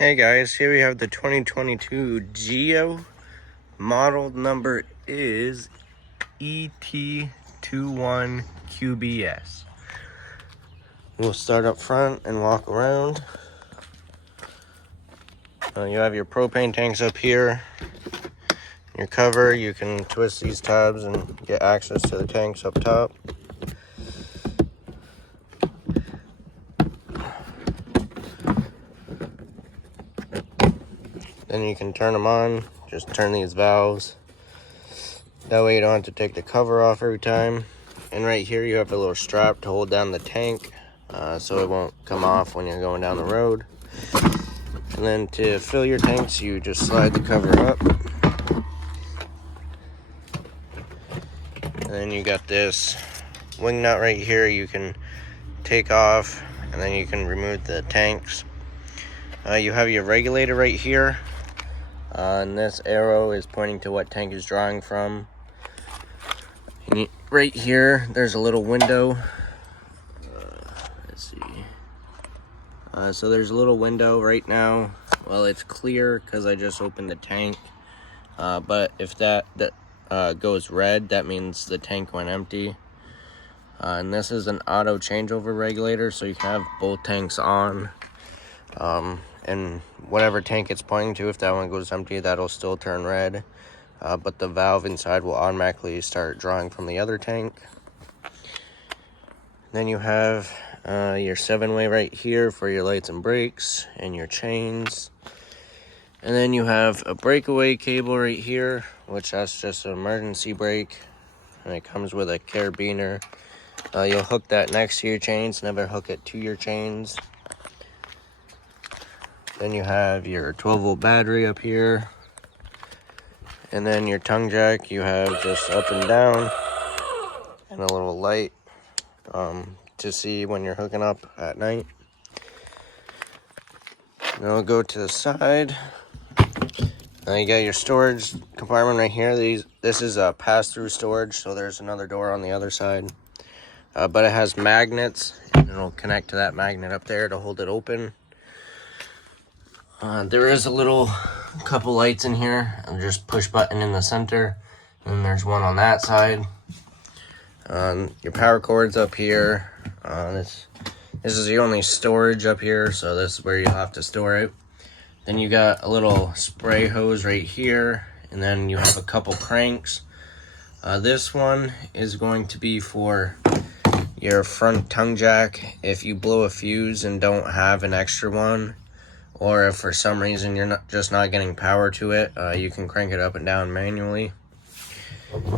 Hey guys, here we have the 2022 GEO. Model number is ET21QBS. We'll start up front and walk around. You have your propane tanks up here. Your cover, you can twist these tabs and get access to the tanks up top. Then you can turn them on, just turn these valves. That way you don't have to take the cover off every time. And right here you have a little strap to hold down the tank so it won't come off when you're going down the road. And then to fill your tanks, you just slide the cover up. And then you got this wing nut right here you can take off, and then you can remove the tanks. You have your regulator right here. And this arrow is pointing to what tank is drawing from. And right here, there's a little window. Let's see. So there's a little window right now. Well, it's clear because I just opened the tank. But if that goes red, that means the tank went empty. And this is an auto changeover regulator, so you can have both tanks on. And whatever tank it's pointing to, if that one goes empty, that'll still turn red. But the valve inside will automatically start drawing from the other tank. Then you have your 7-way right here for your lights and brakes and your chains. And then you have a breakaway cable right here, which that's just an emergency brake. And it comes with a carabiner. You'll hook that next to your chains, never hook it to your chains. Then you have your 12-volt battery up here. And then your tongue jack, you have just up and down. And a little light to see when you're hooking up at night. Then we'll go to the side. Now you got your storage compartment right here. This is a pass-through storage, so there's another door on the other side. But it has magnets, and it'll connect to that magnet up there to hold it open. There is a couple lights in here, and just push button in the center, and there's one on that side. Your power cord's up here. This is the only storage up here, so this is where you'll have to store it. Then you got a little spray hose right here, and then you have a couple cranks. This one is going to be for your front tongue jack if you blow a fuse and don't have an extra one. Or if for some reason you're just not getting power to it, you can crank it up and down manually.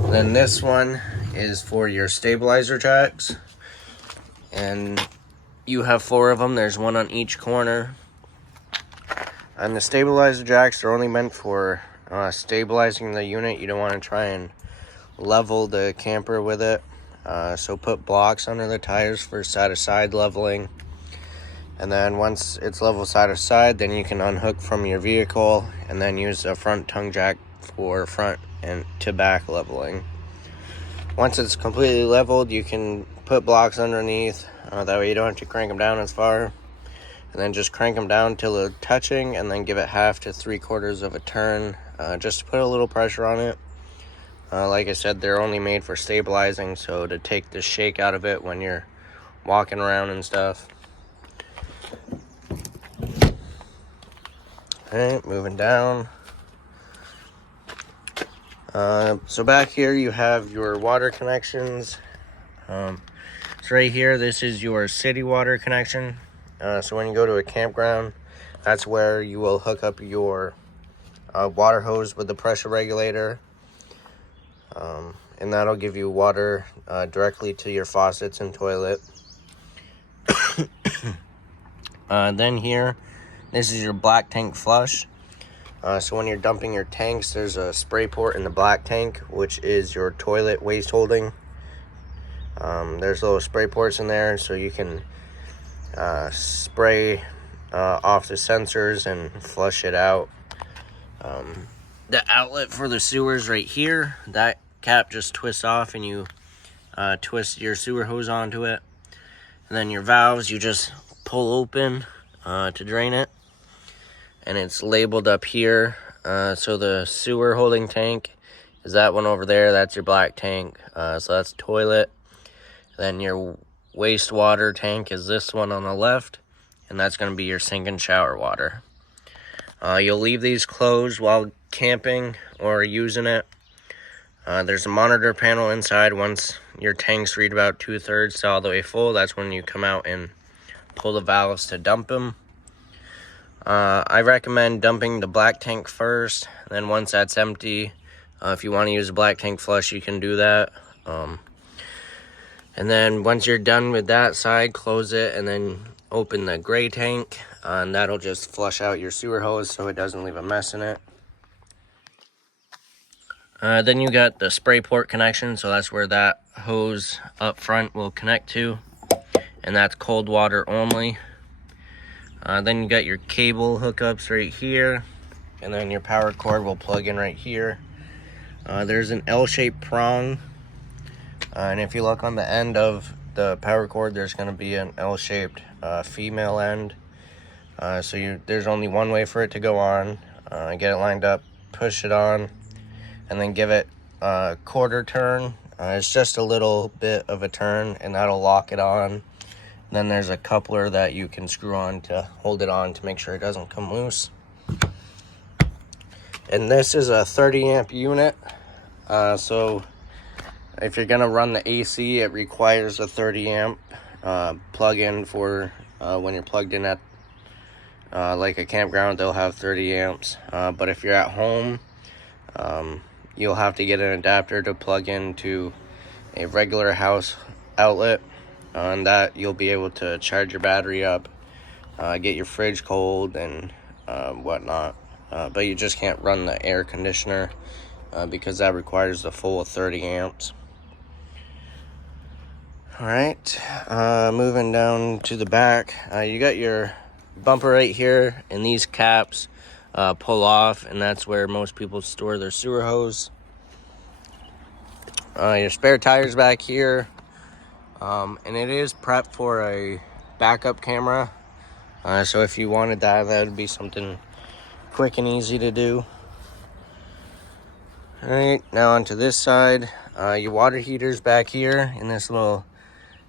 Then this one is for your stabilizer jacks. And you have 4 of them. There's one on each corner. And the stabilizer jacks are only meant for stabilizing the unit. You don't want to try and level the camper with it. So put blocks under the tires for side-to-side leveling. And then once it's level side to side, then you can unhook from your vehicle and then use a front tongue jack for front and to back leveling. Once it's completely leveled, you can put blocks underneath. That way you don't have to crank them down as far. And then just crank them down till they're touching, and then give it 1/2 to 3/4 of a turn, just to put a little pressure on it. Like I said, they're only made for stabilizing, so to take the shake out of it when you're walking around and stuff. Alright, moving down. So back here you have your water connections. So right here, this is your city water connection. So when you go to a campground, that's where you will hook up your water hose with the pressure regulator. And that'll give you water directly to your faucets and toilet. Then here, this is your black tank flush. So when you're dumping your tanks, there's a spray port in the black tank, which is your toilet waste holding. There's little spray ports in there, so you can spray off the sensors and flush it out. The outlet for the sewers right here, that cap just twists off and you twist your sewer hose onto it. And then your valves, you just pull open to drain it. and it's labeled up here. So the sewer holding tank is that one over there. That's your black tank. So that's toilet. Then your wastewater tank is this one on the left, and that's going to be your sink and shower water. You'll leave these closed while camping or using it. There's a monitor panel inside. Once your tanks read about 2/3 to all the way full, that's when you come out and pull the valves to dump them. I recommend dumping the black tank first. Then once that's empty, if you want to use a black tank flush, you can do that. And then once you're done with that side, close it and then open the gray tank, and that'll just flush out your sewer hose so it doesn't leave a mess in it. Then you got the spray port connection, so that's where that hose up front will connect to, and that's cold water only. Then you got your cable hookups right here, and then your power cord will plug in right here. There's an L-shaped prong, and if you look on the end of the power cord, there's going to be an L-shaped female end. So there's only one way for it to go on. Get it lined up, push it on, and then give it a quarter turn. It's just a little bit of a turn, and that'll lock it on. Then there's a coupler that you can screw on to hold it on to make sure it doesn't come loose. And this is a 30 amp unit. So if you're gonna run the AC, it requires a 30 amp plug-in for when you're plugged in at like a campground, they'll have 30 amps. But if you're at home, you'll have to get an adapter to plug into a regular house outlet. On that, you'll be able to charge your battery up, get your fridge cold and whatnot. But you just can't run the air conditioner because that requires the full 30 amps. Alright, moving down to the back, you got your bumper right here, and these caps pull off, and that's where most people store their sewer hose. Your spare tires back here. And it is prepped for a backup camera. So if you wanted that, that would be something quick and easy to do. Alright, now onto this side. Your water heater's back here in this little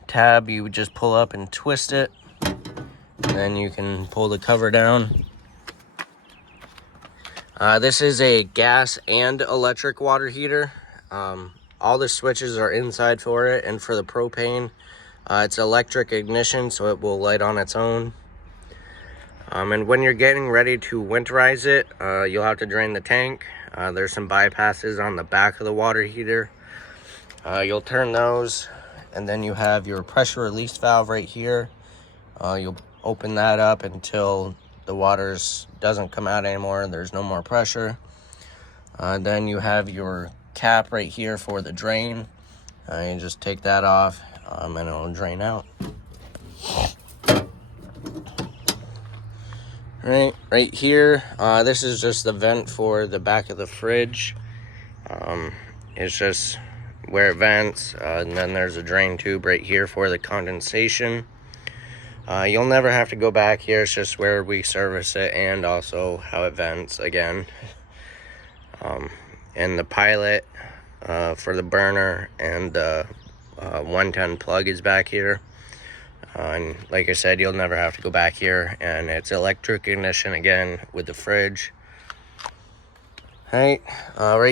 tab. You would just pull up and twist it. And then you can pull the cover down. This is a gas and electric water heater. All the switches are inside for it, and for the propane, it's electric ignition, so it will light on its own. And when you're getting ready to winterize it, you'll have to drain the tank. There's some bypasses on the back of the water heater. You'll turn those, and then you have your pressure release valve right here. You'll open that up until the water doesn't come out anymore, there's no more pressure. Then you have your cap right here for the drain. You just take that off and it'll drain out. Right here, this is just the vent for the back of the fridge. It's just where it vents, and then there's a drain tube right here for the condensation. You'll never have to go back here. It's just where we service it and also how it vents again. And the pilot for the burner and the 110 plug is back here. And like I said, you'll never have to go back here. And it's electric ignition again with the fridge. Right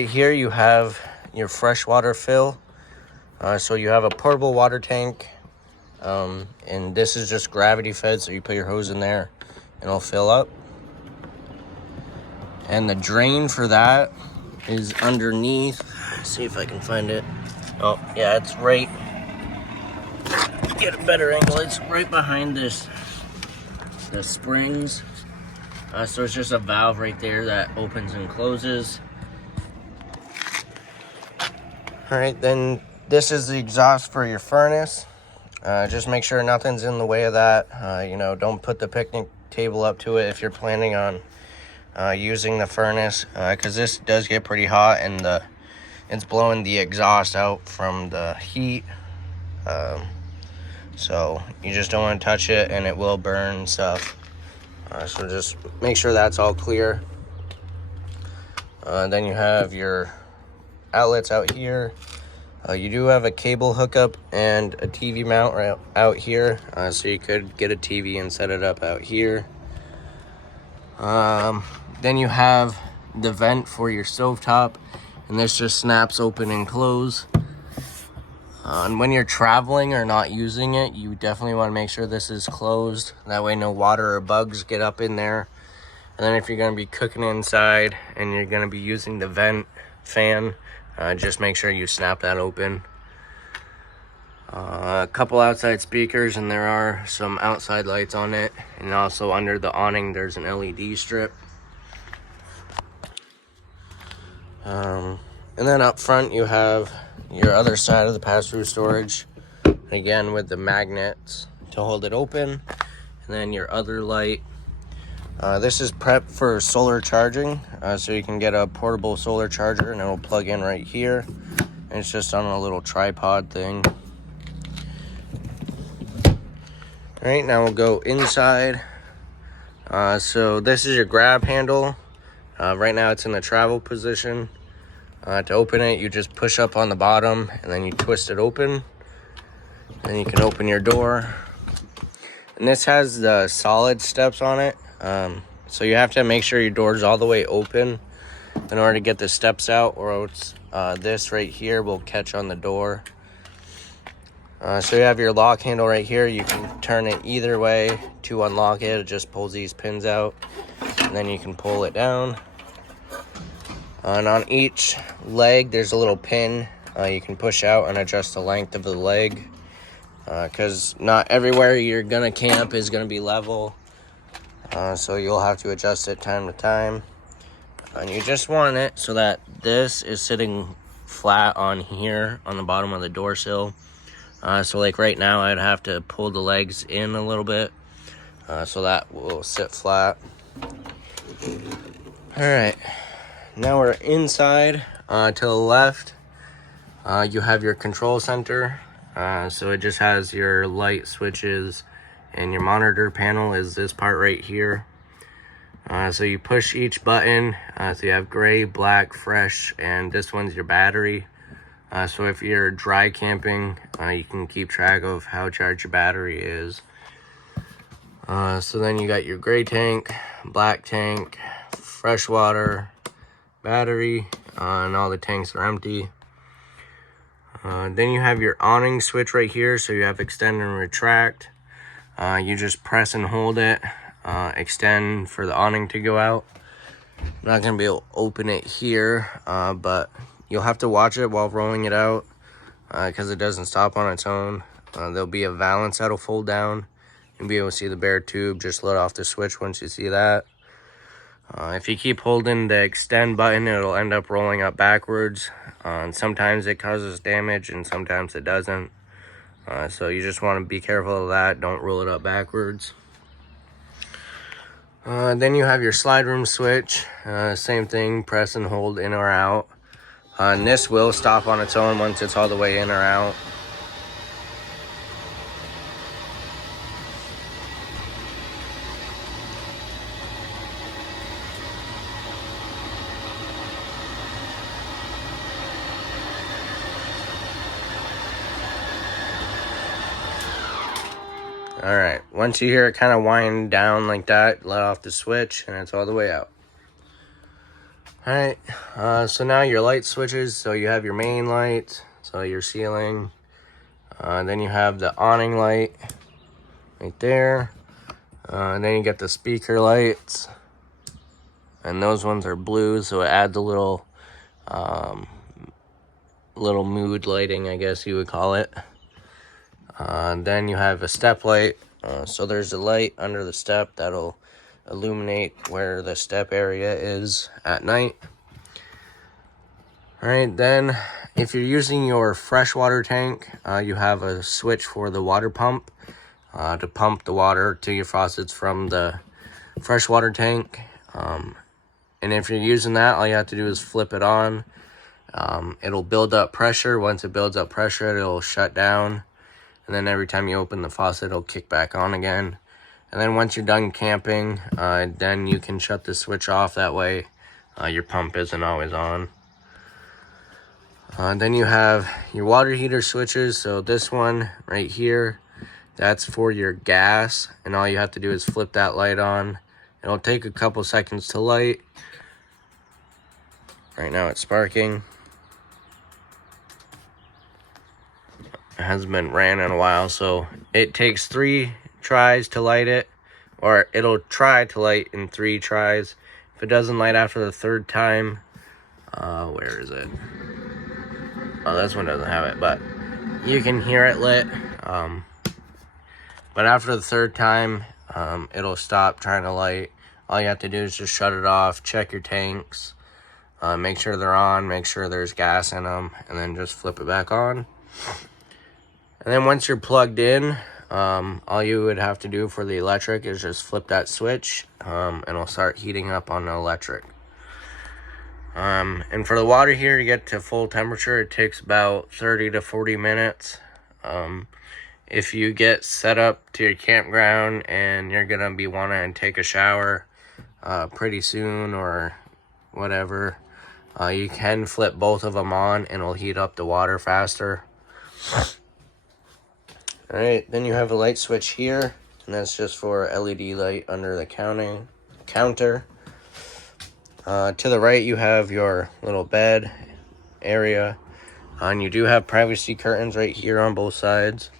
here you have your freshwater fill. So you have a portable water tank. And this is just gravity fed, so you put your hose in there and it'll fill up. And the drain for that is underneath. Let's see if I can find it. Oh yeah, it's right, get a better angle, it's right behind the springs. So it's just a valve right there that opens and closes. Alright, then this is the exhaust for your furnace. Just make sure nothing's in the way of that. Don't put the picnic table up to it if you're planning on using the furnace, because this does get pretty hot and it's blowing the exhaust out from the heat. So you just don't want to touch it, and it will burn stuff. So just make sure that's all clear. Then you have your outlets out here. You do have a cable hookup and a TV mount right out here, so you could get a TV and set it up out here. Then you have the vent for your stovetop, and this just snaps open and close. And when you're traveling or not using it, you definitely want to make sure this is closed. That way no water or bugs get up in there. And then if you're going to be cooking inside and you're going to be using the vent fan, just make sure you snap that open. A couple outside speakers, and there are some outside lights on it. And also under the awning, there's an LED strip. And then up front, you have your other side of the pass-through storage. Again, with the magnets to hold it open. And then your other light. This is prepped for solar charging, so you can get a portable solar charger and it'll plug in right here. And it's just on a little tripod thing. All right, now we'll go inside. So this is your grab handle. Right now it's in the travel position. To open it, you just push up on the bottom and then you twist it open. And you can open your door. And this has the solid steps on it. So you have to make sure your door's all the way open in order to get the steps out, or else this right here will catch on the door. So you have your lock handle right here. You can turn it either way to unlock it. It just pulls these pins out, and then you can pull it down. And on each leg, there's a little pin you can push out and adjust the length of the leg. Because not everywhere you're going to camp is going to be level. So you'll have to adjust it time to time. And you just want it so that this is sitting flat on here on the bottom of the door sill. So like right now, I'd have to pull the legs in a little bit. So that will sit flat. All right. Now we're inside. To the left, you have your control center. So it just has your light switches, and your monitor panel is this part right here. So you push each button. So you have gray, black, fresh, and this one's your battery. So if you're dry camping, you can keep track of how charged your battery is. So then you got your gray tank, black tank, freshwater, battery, and all the tanks are empty. Then you have your awning switch right here, so you have extend and retract. You just press and hold it, extend for the awning to go out. I'm not going to be able to open it here, but you'll have to watch it while rolling it out, because it doesn't stop on its own. There'll be a valance that'll fold down. You'll be able to see the bare tube. Just let off the switch once you see that. If you keep holding the extend button, it'll end up rolling up backwards. And sometimes it causes damage and sometimes it doesn't. So you just want to be careful of that. Don't roll it up backwards. Then you have your slide room switch. Same thing, press and hold in or out. And this will stop on its own once it's all the way in or out. All right, once you hear it kind of wind down like that, let off the switch and it's all the way out. All right, so now your light switches. So you have your main light, so your ceiling. Then you have the awning light right there. And then you get the speaker lights. And those ones are blue, so it adds a little mood lighting, I guess you would call it. Then you have a step light. So there's a light under the step that'll illuminate where the step area is at night. All right, then if you're using your freshwater tank, you have a switch for the water pump to pump the water to your faucets from the freshwater tank. And if you're using that, all you have to do is flip it on. It'll build up pressure. Once it builds up pressure, it'll shut down. And then every time you open the faucet, it'll kick back on again. And then once you're done camping, then you can shut the switch off. That way your pump isn't always on. Then you have your water heater switches. So this one right here, that's for your gas. And all you have to do is flip that light on. It'll take a couple seconds to light. Right now it's sparking. It hasn't been ran in a while, so it takes 3 tries to light it, or it'll try to light in 3 tries. If it doesn't light after the 3rd time, where is it? Oh, this one doesn't have it, but you can hear it lit. But after the 3rd time, it'll stop trying to light. All you have to do is just shut it off, check your tanks, make sure they're on, make sure there's gas in them, and then just flip it back on. And then once you're plugged in, all you would have to do for the electric is just flip that switch, and it'll start heating up on the electric. And for the water heater to get to full temperature, it takes about 30 to 40 minutes. If you get set up to your campground and you're going to be wanting to take a shower pretty soon or whatever, you can flip both of them on and it'll heat up the water faster. Alright, then you have a light switch here, and that's just for LED light under the counter. To the right, you have your little bed area, and you do have privacy curtains right here on both sides.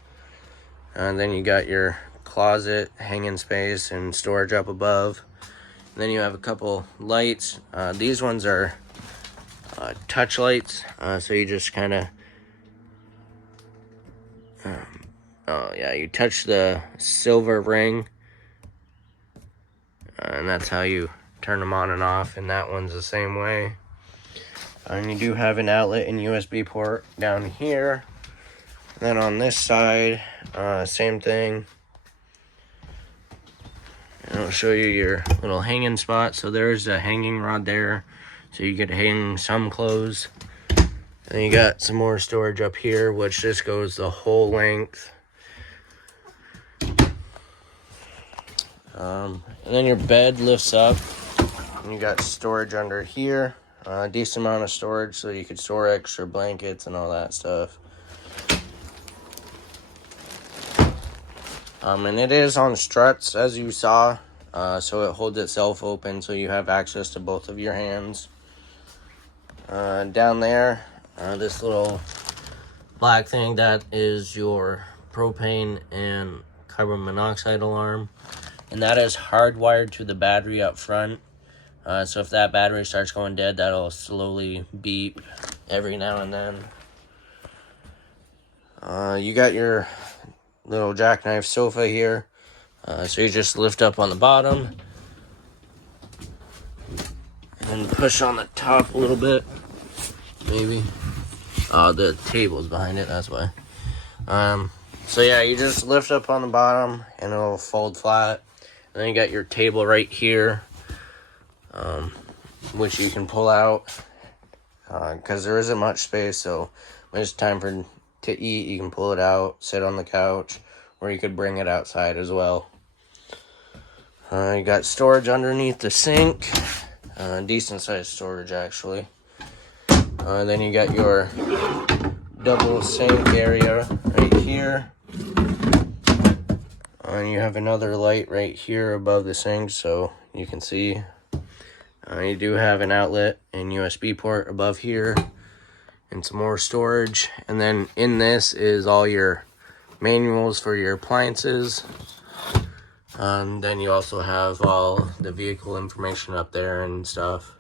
And then you got your closet, hanging space, and storage up above. And then you have a couple lights. These ones are touch lights, so you just kind of you touch the silver ring, and that's how you turn them on and off. And that one's the same way. And you do have an outlet and USB port down here. Then on this side, same thing. And I'll show you your little hanging spot. So there's a hanging rod there, so you could hang some clothes. And you got some more storage up here, which just goes the whole length. And then your bed lifts up, and you got storage under here. A decent amount of storage, so you could store extra blankets and all that stuff. And it is on struts, as you saw, so it holds itself open, so you have access to both of your hands. Down there, this little black thing, that is your propane and carbon monoxide alarm, and that is hardwired to the battery up front. So if that battery starts going dead, that'll slowly beep every now and then. You got your little jackknife sofa here. So you just lift up on the bottom and push on the top a little bit, maybe. The table's behind it, that's why. So yeah, you just lift up on the bottom and it'll fold flat. And then you got your table right here, which you can pull out because there isn't much space. So when it's time to eat, you can pull it out, sit on the couch, or you could bring it outside as well. You got storage underneath the sink, decent sized storage actually. Then you got your double sink area right here. And you have another light right here above the sink, so you can see. You do have an outlet and USB port above here, and some more storage. And then in this is all your manuals for your appliances. Then you also have all the vehicle information up there and stuff.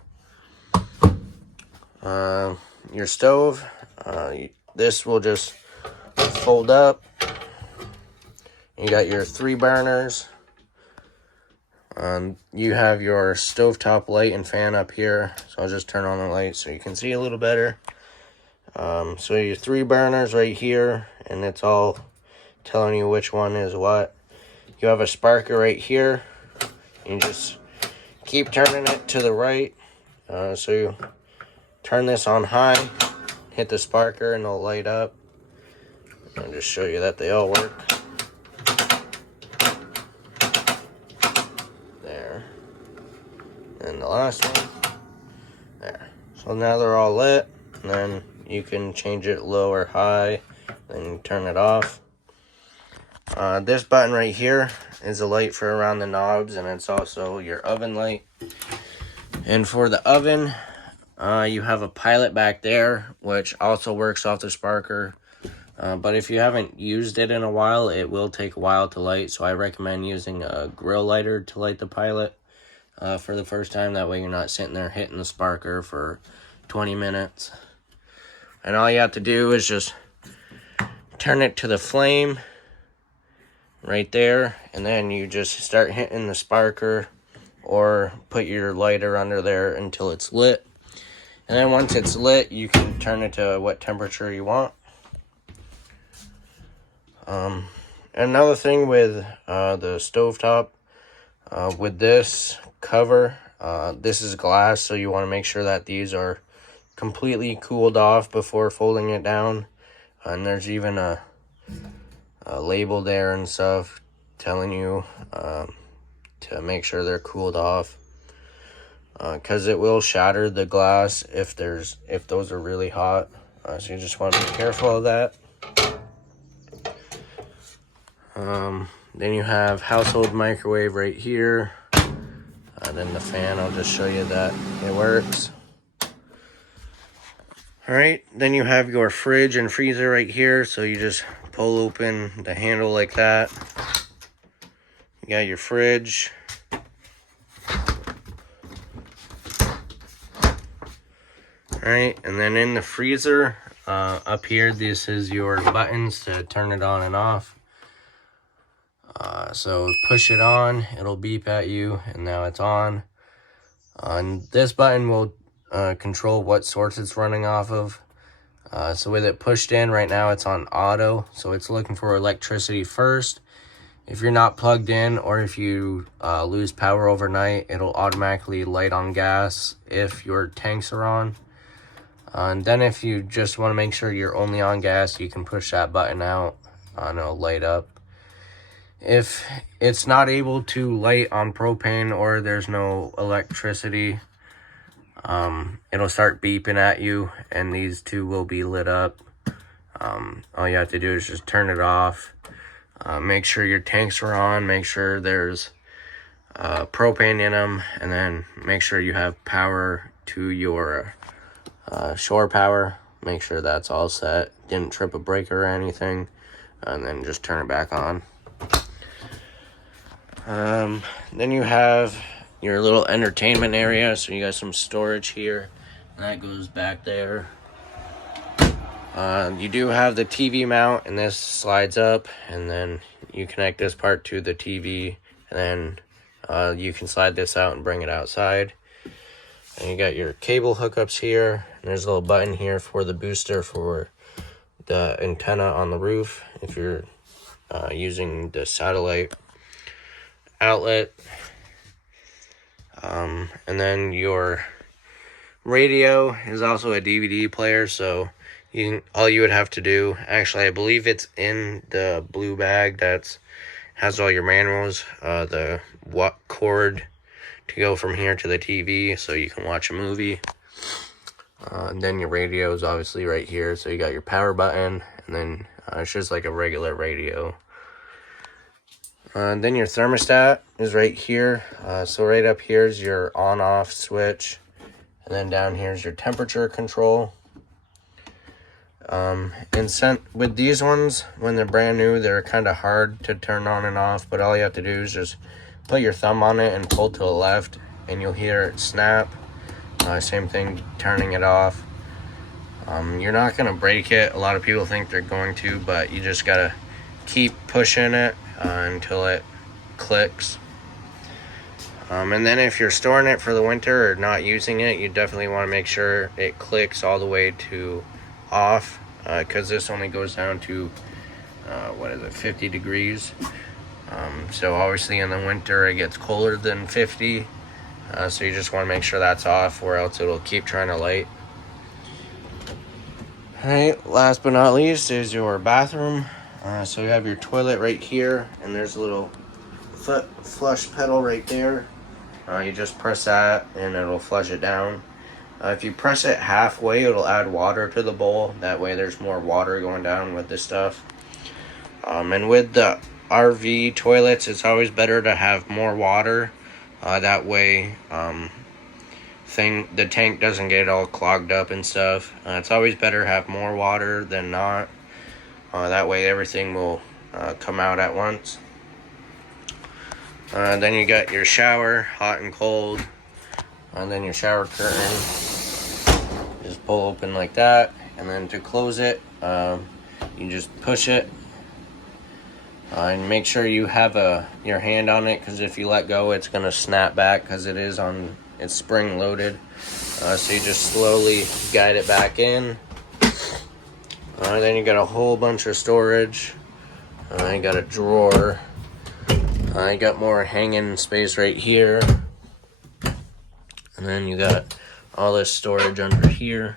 Your stove, this will just fold up. You got your 3 burners. You have your stovetop light and fan up here, so I'll just turn on the light so you can see a little better. So your 3 burners right here, and it's all telling you which one is what. You have a sparker right here. You just keep turning it to the right. So you turn this on high, hit the sparker, and it'll light up. I'll just show you that they all work. and the last one. There. So now they're all lit, and then you can change it low or high, then turn it off. This button right here is a light for around the knobs, and it's also your oven light. And for the oven, you have a pilot back there, which also works off the sparker. But if you haven't used it in a while, it will take a while to light. So I recommend using a grill lighter to light the pilot for the first time. That way you're not sitting there hitting the sparker for 20 minutes. And all you have to do is just turn it to the flame right there. And then you just start hitting the sparker or put your lighter under there until it's lit. And then once it's lit, you can turn it to what temperature you want. Another thing with the stovetop, with this cover, this is glass, so you want to make sure that these are completely cooled off before folding it down. And there's even a label there and stuff telling you to make sure they're cooled off, because it will shatter the glass if those are really hot. So you just want to be careful of that. Then you have household microwave right here. Then the fan, I'll just show you that it works. Alright, then you have your fridge and freezer right here. So you just pull open the handle like that. You got your fridge. Alright, and then in the freezer, up here, this is your buttons to turn it on and off. So push it on, it'll beep at you, and now it's on. And this button will control what source it's running off of. So with it pushed in, right now it's on auto, so it's looking for electricity first. If you're not plugged in, or if you lose power overnight, it'll automatically light on gas if your tanks are on. And then if you just want to make sure you're only on gas, you can push that button out and it'll light up. If it's not able to light on propane or there's no electricity, it'll start beeping at you, and these two will be lit up. All you have to do is just turn it off. Make sure your tanks are on, make sure there's propane in them, and then make sure you have power to your shore power. Make sure that's all set, didn't trip a breaker or anything, and then just turn it back on. Then you have your little entertainment area, so you got some storage here, and that goes back there. You do have the TV mount, and this slides up, and then you connect this part to the TV, and then you can slide this out and bring it outside. And you got your cable hookups here, and there's a little button here for the booster for the antenna on the roof if you're using the satellite outlet. And then your radio is also a DVD player, so all you would have to do, actually I believe it's in the blue bag that has all your manuals, the what cord to go from here to the TV so you can watch a movie. And then your radio is obviously right here, so you got your power button, and then it's just like a regular radio. Then your thermostat is right here. So right up here is your on-off switch. And then down here is your temperature control. With these ones, when they're brand new, they're kind of hard to turn on and off. But all you have to do is just put your thumb on it and pull to the left, and you'll hear it snap. Same thing, turning it off. You're not going to break it. A lot of people think they're going to, but you just got to keep pushing it until it clicks. And then if you're storing it for the winter or not using it, you definitely want to make sure it clicks all the way to off, because this only goes down to 50 degrees. So obviously in the winter it gets colder than 50, so you just want to make sure that's off, or else it'll keep trying to light. Alright, last but not least is your bathroom. So you have your toilet right here, and there's a little foot flush pedal right there. You just press that and it'll flush it down. If you press it halfway, it'll add water to the bowl. That way there's more water going down with this stuff. And with the RV toilets, it's always better to have more water. That way the tank doesn't get all clogged up and stuff. It's always better to have more water than not. That way everything will come out at once. Then you got your shower, hot and cold. And then your shower curtain. Just pull open like that. And then to close it, you just push it. And make sure you have your hand on it, because if you let go, it's going to snap back, because it's spring loaded. So you just slowly guide it back in. Then you got a whole bunch of storage. You got a drawer. You got more hanging space right here. And then you got all this storage under here.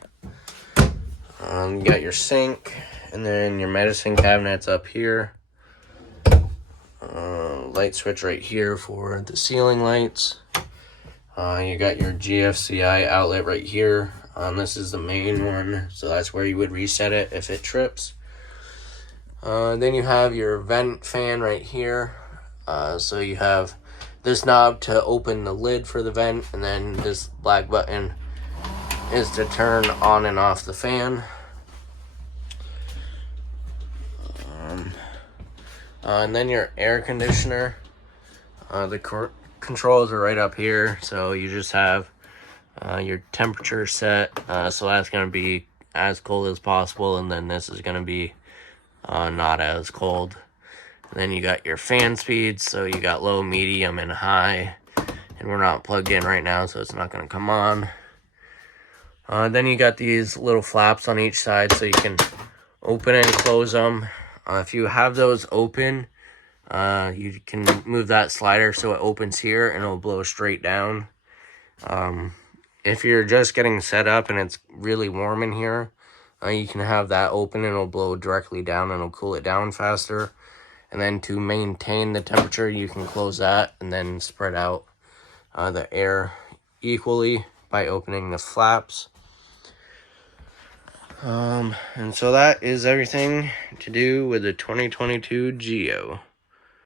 You got your sink. And then your medicine cabinets up here. Light switch right here for the ceiling lights. You got your GFCI outlet right here. This is the main one, so that's where you would reset it if it trips. Then you have your vent fan right here. So you have this knob to open the lid for the vent, and then this black button is to turn on and off the fan. And then your air conditioner. The controls are right up here, so you just have your temperature set. So that's going to be as cold as possible, and then this is going to be not as cold. And then you got your fan speeds, so you got low, medium, and high. And we're not plugged in right now, so it's not going to come on. Then you got these little flaps on each side, so you can open and close them. If you have those open, you can move that slider so it opens here and it'll blow straight down. If you're just getting set up and it's really warm in here, you can have that open and it'll blow directly down and it'll cool it down faster. And then to maintain the temperature, you can close that and then spread out the air equally by opening the flaps. And so that is everything to do with the 2022 GEO.